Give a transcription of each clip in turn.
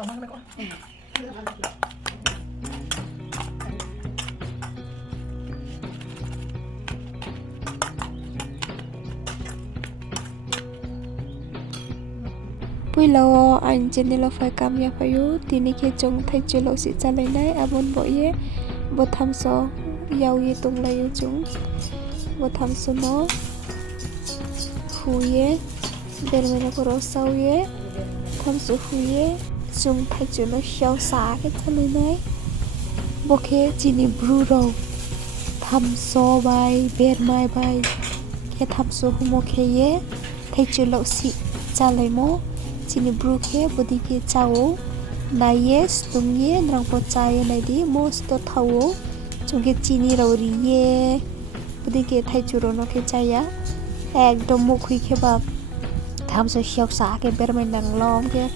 tổng mắc đấy con Pui lo anh Tini lo phải cam ya phải u Tini kia Chung Thaichu lo si chalai nai abon bo ye bo tham so yau ye tung lai yu Chung bo tham so no hu ye ber me na ko sau ye tham so hu ye Chung Thaichu lo xiao sa cái chalai nai bo khe chini bru ro tham so bai ber mai bai khe tham so hu mo khe ye Thaichu lo si chalai mo chini bru ke bodi ke chao na ye stung ye nrang po cha ye nai di most to thao chung ke chini ro ri ye bodi ke Thaichu ro no ke cha ya ekdom mu khui ke ba tham so hiok sa ke ber mai nang lom ke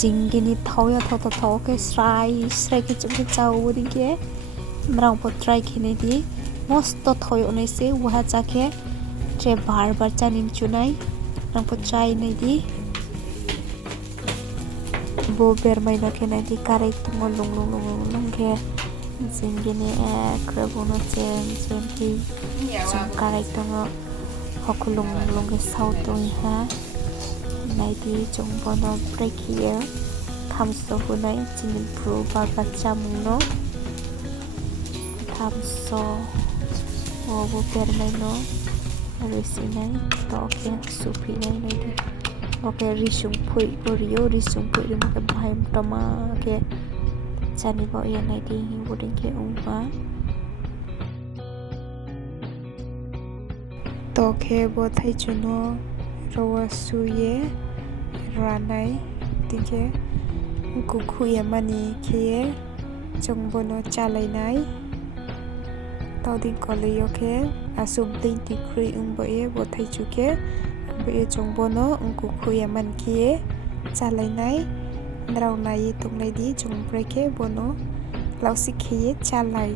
jing ke ni thao ya tho ke srai ke chung ke chao bodi ke nrang po try ke nai di most to thoi onai se wa cha ke tre bar cha nin chunai nrang po chai nai di bo ber mai na ke na di karek tungo long ke zingini krebono chem pi chung karek tungo hokulung ke sau tung ha nai di chung bono break here tham so hunai chini pro ba chamung no tham so bo ber mai no resi nai to ke supi nai di oke risung pui borio risung pui rim ke bahim toma ke chani bo ya nai di boding ke umma to ke bo Thaichu no rowa suye ranai tinke ku khuya mani ke chung bono chalai nai to din ko le yo ke asum tin ti kri bo ye bo Thaichu ke be chung bono ungku khuya man kie chalai nai nrao nai tung nai di chung breke bono lausi kie chalai